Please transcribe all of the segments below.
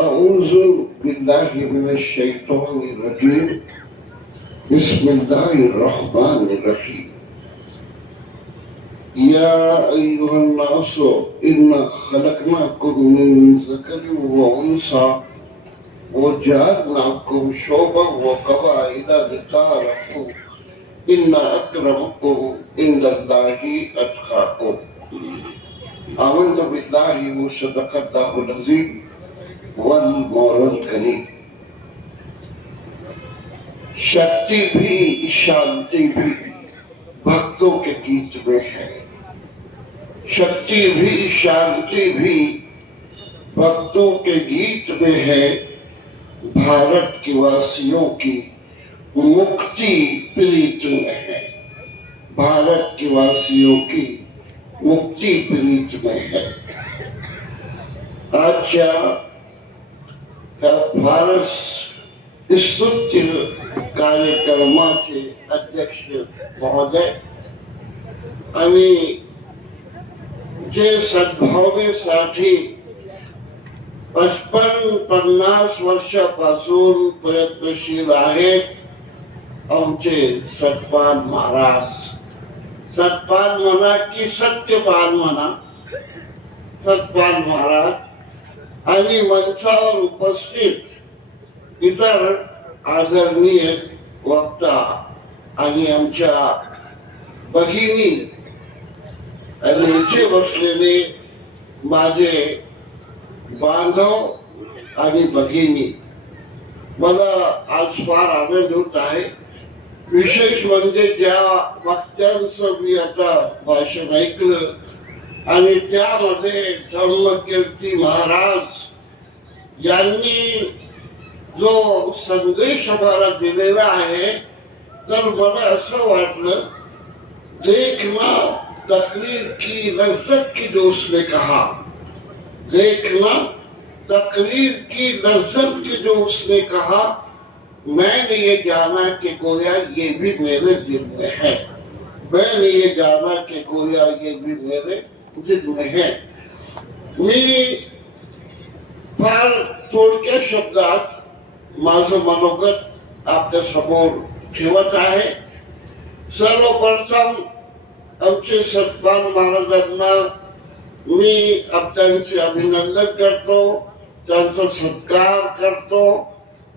أعوذ بالله من الشيطان الرجيم. بسم الله الرحمن الرحيم. يا أيها الناس إنا خلقناكم من ذكر وأنثى وجعلناكم شعوبا وقبائل لتعارفوا. إن أكرمكم عند الله أتقاكم. آمنت بالله وصدق الله العظيم. वन गौरव घनी। शक्ति भी, शांति भी भक्तों के गीत में है। शक्ति भी, शांति भी भक्तों के गीत में है। भारत के वासियों की मुक्ति प्रीत में है। भारत के वासियों की मुक्ति प्रीत में है। अच्छा ह्या भारत स्तुत्य कार्यक्रमाचे अध्यक्ष महोदय आणि जे सद्भावनेसाठी पचपन पन्नास वर्षापासून प्रयत्नशील आहेत आमचे सतपाल महाराज. सतपाल म्हणा की सत्यपाल म्हणा. सतपाल महाराज आणि मंचावर उपस्थित इतर आदरणीय वक्ता आणि आमच्या भगिनी आणि बसलेले माझे बांधव आणि भगिनी मला आज फार आनंद होत आहे. विशेष म्हणजे ज्या वक्त्यांचं मी आता भाषण ऐकलं आणि त्यामध्ये धम्मकीर्ती महाराज यांनी जो संदेश आम्हाला दिलेला आहे, तर मला असं वाटलं देखना तकरीर की लज्जत की दोस्त ने कहा देखना तकरीर की लज्जत की दोस्त ने कहा, मैंने ये जाना कि गोया ये भी मेरे दिल में है, मैंने ये जाना कि गोया ये भी मेरे दिल में है. मी फार थोडक्या शब्दात माझं मनोगत आपल्यासमोर ठेवत आहे. सर्वप्रथम आमचे सतपाल महाराजांना मी त्यांचे अभिनंदन करतो त्यांचा सत्कार करतो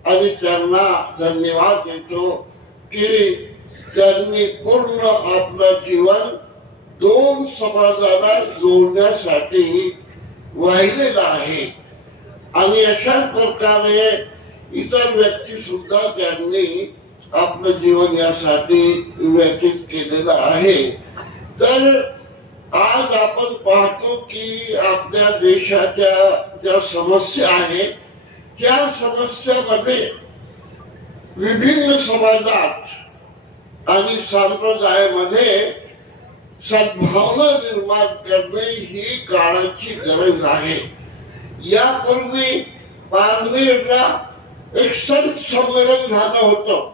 आणि त्यांना धन्यवाद देतो की त्यांनी पूर्ण आपलं जीवन दोन समाजाला जोडण्यासाठी वाहिलेला आहे. आणि अशा प्रकारे इतर व्यक्ती सुद्धा त्यांनी आपलं जीवन यासाठी व्यतीत केलेलं आहे. तर आज आपण पाहतो की आपल्या देशाच्या ज्या समस्या आहेत त्या समस्यामध्ये विभिन्न समाजात आणि संप्रदायामध्ये सद्भावना निर्माण करणे ही काळाची गरज आहे. यापूर्वी पारनेरला एक संत संमेलन झालं होतं.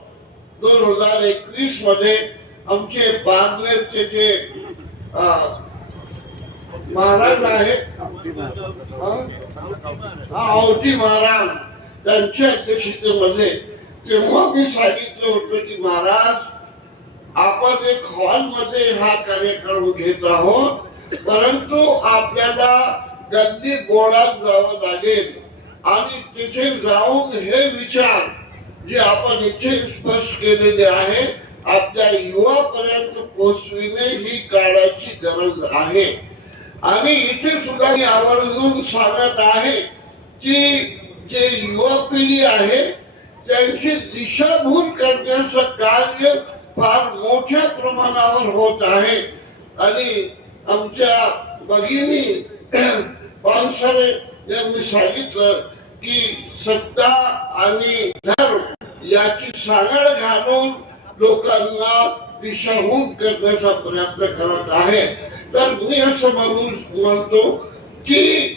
दोन हजार एकवीसमध्ये आमचे पारनेरचे जे महाराज आहेत औटी महाराज त्यांच्या अध्यक्षतेमध्ये तेव्हा मी सांगितलं होतं की महाराज आपण एक हॉलमध्ये हा कार्यक्रम घेत आहोत परंतु आपल्याला गल्ली गोळात जावं लागेल. आणि तिथे जाऊन हे विचार जे आपण इथे स्पष्ट केलेले आहे आपल्या युवापर्यंत पोचविणे ही काळाची गरज आहे. आणि इथे सुद्धा मी आवर्जून सांगत आहे की जे युवा पिढी आहे त्यांची दिशाभूल करण्याचं कार्य फार मोठ्या प्रमाणावर होत आहे. आणि आमच्या भगिनी पानसरे यांनी सांगितलं की सत्ता आणि धर्म याची सांगड घालून लोकांना दिशाभूल करण्याचा प्रयत्न करत आहे. तर मी असं म्हणू म्हणतो की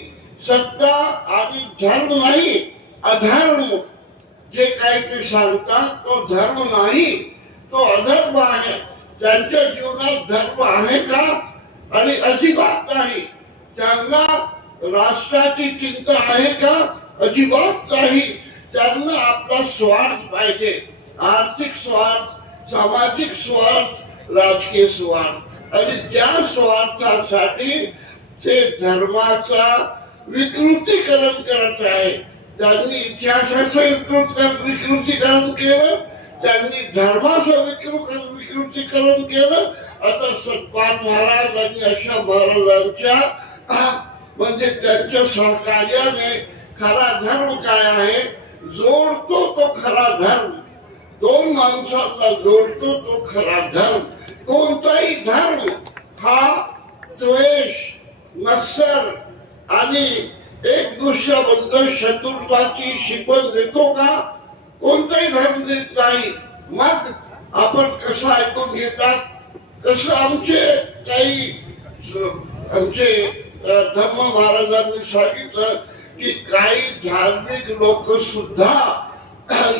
सत्ता आणि धर्म नाही अधर्म जे काही ते सांगतात तो धर्म नाही. तो अधर्म आहे. त्यांच्या जीवनात धर्म आहे का? आणि अजिबात नाही. त्यांना राष्ट्राची चिंता आहे का? अजिबात नाही. त्यांना आपला स्वार्थ पाहिजे. आर्थिक स्वार्थ सामाजिक स्वार्थ राजकीय स्वार्थ. आणि त्या स्वार्थासाठी ते धर्माचा विकृतीकरण करत आहे. त्यांनी इतिहासाचं विकृतीकरण केलं त्यांनी धर्माचं विकृत विकृतीकरण केलं. आता सतपाल महाराज आणि अशा महाराजांच्या म्हणजे त्यांच्या सहकार्याने खरा धर्म काय आहे? जोडतो तो खरा धर्म. दोन माणसांना जोडतो तो खरा धर्म. कोणताही धर्म हा द्वेष नसर आणि एक दुसऱ्याबद्दल शत्रुत्वाची शिकवण देतो का? कोणताही धर्म देत नाही. मग आपण कसं ऐकून घेतात? कसं आमचे काही आमचे धम्म महाराजांनी सांगितलं की काही धार्मिक लोक सुद्धा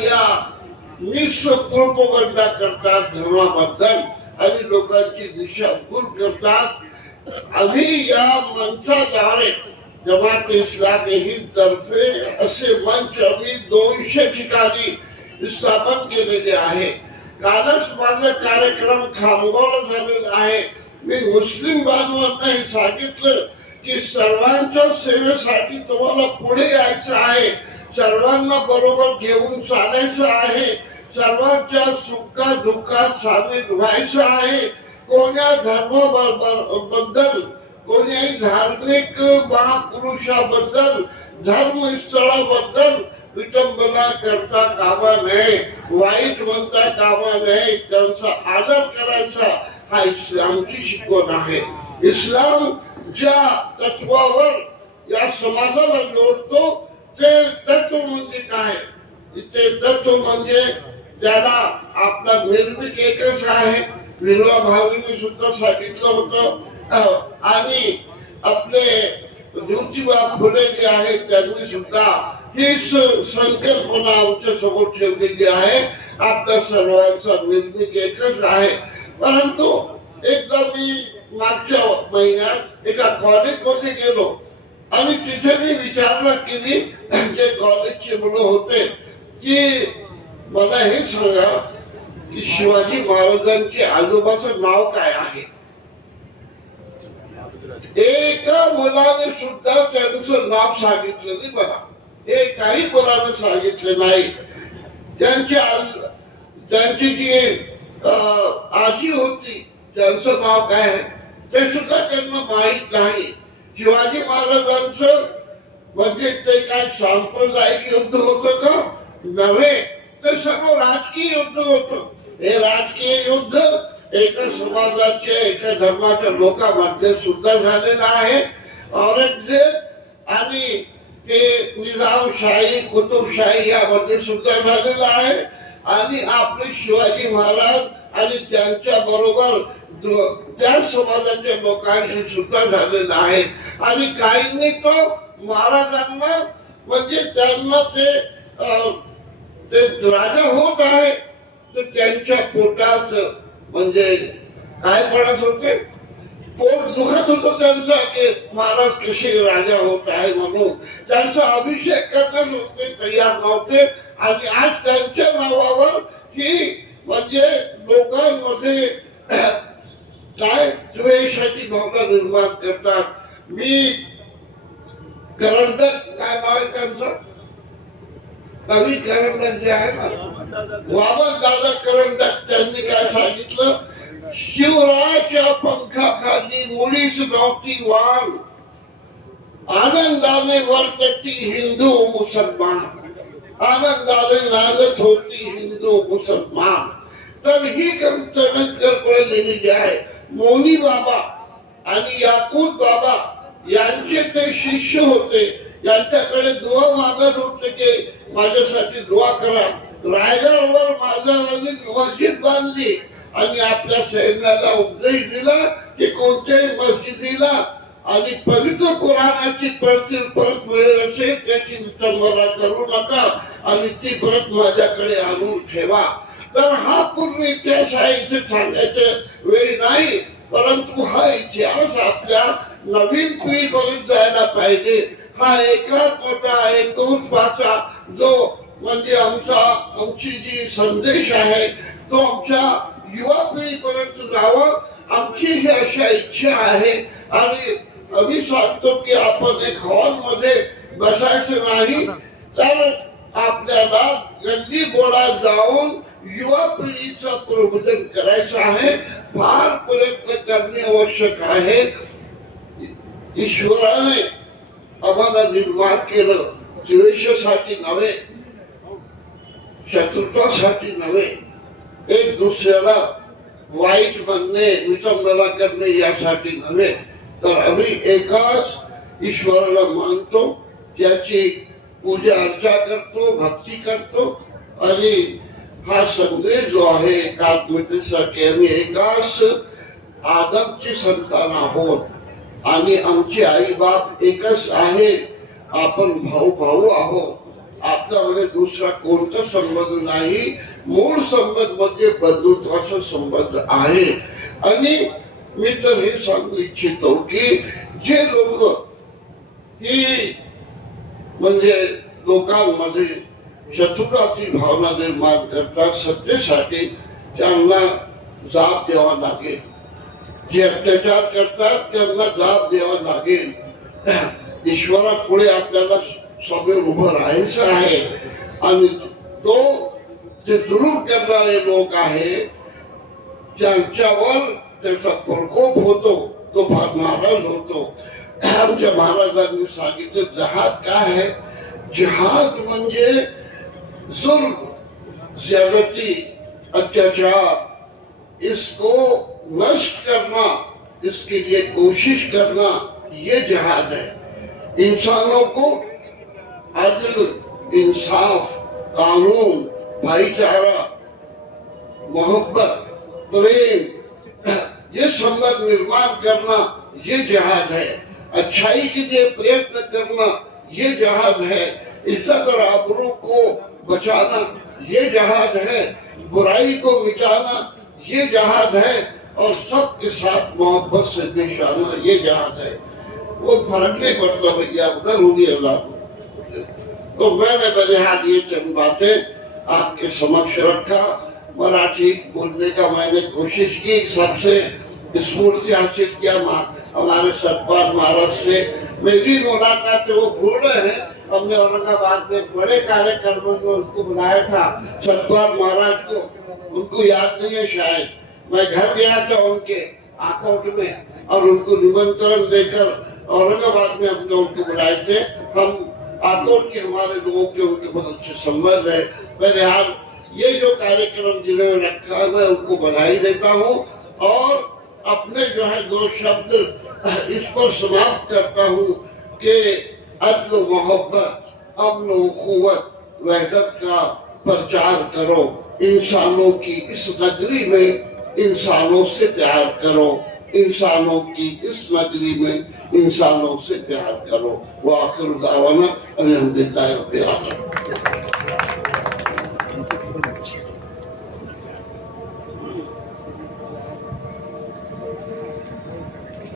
या निस्व करतात धर्माबद्दल आणि लोकांची दिशाभूल करतात. आम्ही या मंचाद्वारे जमात इस्लामी तर्फे असे मंच आम्ही दोनशे ठिकाणी स्थापन केलेले आहे. कालच माझा कार्यक्रम खामगावला झालेला आहे. मी मुस्लिम बांधवांना हे सांगितलं की सर्वांच्या सेवेसाठी तुम्हाला पुढे यायचं आहे. सर्वांना बरोबर घेऊन चालायचं आहे. सर्वांच्या सुखा दुःखात सामील व्हायचं आहे. कोण्या धर्माबद्दल कोणी धार्मिक महापुरुषाबद्दल धर्मस्थळाबद्दल विटंबना करता कामा नये वाईट म्हणता कामा नये त्यांचा आदर करायचा हा इस्लामची शिकवण आहे. इस्लाम ज्या तत्वावर या समाजाला जोडतो ते तत्व म्हणजे काय ते तत्व म्हणजे त्याला आपला निर्मित एकच आहे. विनोबा भावीने सुद्धा सांगितलं होतं आणि आपले ज्योतिबा फुले जे आहेत त्यांनी सुद्धा हीच संकल्पना आमच्यासमोर ठेवलेली आहे. आपल्या सर्वांचा निर्णय एकच आहे. परंतु एकदा मी मागच्या महिन्यात एका कॉलेजमध्ये गेलो. आणि तिथे मी विचारणा केली जे कॉलेजचे मुलं होते की मला हे सांगा की शिवाजी महाराजांचे आजोबाचं नाव काय आहे? एका मुलाने सुद्धा त्यांचं नाव सांगितलं नाही बघा. हे काही मुलानं सांगितलं नाही. त्यांची त्यांची जी अं, आजी होती त्यांचं नाव काय आहे? ते सुद्धा त्यांना माहीत नाही. शिवाजी महाराजांचं म्हणजे ते काय सांप्रदायिक युद्ध होतं का? नव्हे. तर सर्व राजकीय युद्ध होतं. हे राजकीय युद्ध एका समाजाचे एका धर्माच्या लोकांमध्ये सुद्धा झालेलं आहे. औरंगजेब आणि ते निजामशाही कुतुबशाही यामध्ये सुद्धा झालेलं आहे. आणि आपले शिवाजी महाराज आणि त्यांच्या बरोबर त्या समाजाच्या लोकांशी सुद्धा झालेला आहे. आणि काहींनी तो महाराजांना म्हणजे त्यांना ते ते राजा होत आहे. तर त्यांच्या पोटात म्हणजे काय पडत होते? पोट दुखत होत त्यांचा की महाराज कसे राजा होत आहे म्हणून. त्यांचा अभिषेक करता नव्हते तयार नव्हते. आणि आज त्यांच्या नावावर ही म्हणजे लोकांमध्ये काय द्वेषाची भावना निर्माण करतात. मी करंडक काय नाव आहे त्यांचं? कवी करंडक जे आहे ना? वामन दादा करंडक त्यांनी काय सांगितलं? शिवराच्या पंखाखाली मुळीच नव्हती वाण आनंदाने वर्तती हिंदू मुसलमान. आनंदाने नांदत होती हिंदू मुसलमान. तर ही चणकरपणे लिहिलेली आहे. मोनी बाबा आणि याकूत बाबा यांचे ते शिष्य होते. यांच्याकडे दुवा मागत होते की माझ्यासाठी दुवा करा. रायगडवर माझा मस्जिद बांधली आणि आपल्या सैन्याला उपदेश दिला की कोणत्याही मस्जिदीला आणि पवित्र पुराणाची प्रती परत मिळेल असेल त्याची विटंबना करू नका आणि ती परत माझ्याकडे आणून ठेवा. तर हा पूर्ण इतिहास आहे इथे सांगायचं वेळ नाही परंतु हा इतिहास आपल्या नवीन पिढीपर्यंत जायला पाहिजे. हा एकाच मोठा आहे दोन भाषा जो म्हणजे आमचा आमची जी संदेश आहे तो आमच्या युवा पिढीपर्यंत जावं. आमची ही अशा इच्छा आहे. आणि आम्ही सांगतो की आपण एक हॉलमध्ये बसायचं नाही. तर आपल्याला गल्ली बोळा जाऊन युवा पिढीचं प्रबोधन करायचं आहे. फार प्रयत्न करणे आवश्यक आहे. ईश्वराने आम्हाला निर्माण केलं. द्वेषासाठी नव्हे. शत्रुत्वासाठी नव्हे एक दुसऱ्याला वाईट म्हणणे विटंबना करणे यासाठी नव्हे. तर आम्ही एकाच ईश्वराला मानतो त्याची पूजा अर्चा करतो भक्ती करतो आणि हा संदेश जो आहे एकात्मतेसाठी आम्ही एकाच आदमची संतान आहोत. आणि आमची आई बाप एकच आहे आपण भाऊ भाऊ आहोत. आपल्यामध्ये दुसरा कोणता संबंध नाही. मूळ संबंध म्हणजे बंधुत्वाचा संबंध आहे. आणि मी तर हे सांगू इच्छितो की जे लोक ही म्हणजे लोकांमध्ये शत्रुताची भावना निर्माण करतात सत्तेसाठी त्यांना जाब द्यावा लागेल. जे अत्याचार करतात त्यांना जाब द्यावा लागेल. ईश्वरापुढे आपल्याला समोर उभं राहायचं तो जे जुलूम प्रकोप होतो तो फार नाराज़ होतो. आमच्या महाराजांनी सांगितलं जहाद काय आहे? जहाद म्हणजे जुल्म ज्यादती अत्याचार. इसको नष्ट करना, इसके लिए कोशिश करना, ये जहाद है। इंसानों को अदल इंसाफ, कानून, भाईचारा, मोहब्बत, प्रेम, ये संबंध निर्माण करना ये जहाज़ है। अच्छाई के लिए प्रयत्न करना ये जहाज़ है। इज़्ज़त और आबरू को बचाना ये जहाज़ है, बुराई को मिटाना ये जहाज़ है और सबके साथ मोहब्बत से पेश आना ये जहाज़ है। वो फ़र्क नहीं पड़ता भैया, उधर होगी अल्लाह। तो मैंने हाथ ये चंद बातें आपके समक्ष रखा। मराठी बोलने का मैंने कोशिश की सबसे। स्फूर्ति हासिल किया हमारे सतपाल महाराज से। मेरी मुलाकात वो भूल रहे हैं। हमने औरंगाबाद में बड़े कार्यक्रम में उनको बुलाया था। सतपाल महाराज को, उनको याद नहीं है शायद। मैं घर गया था उनके आकोट में, और उनको निमंत्रण देकर औरंगाबाद में हमने उनको बुलाए थे। हम आकोट के हमारे लोगों के उनके बहुत अच्छे संबंध है। मैंने आज ये जो कार्यक्रम जिन्होंने रखा है, मैं उनको बधाई देता हूँ और अपने जो है दो शब्द इस पर समाप्त करता हूँ कि अदल मोहब्बत, अमन उखुवत वहदत का प्रचार करो। इंसानों की इस नगरी में इंसानों से प्यार करो। इंसानों की इस नगरी में इंसानों से प्यार करो वो आखिर दावाना अल्हम्दुलिल्लाह रब्बिल आलमीन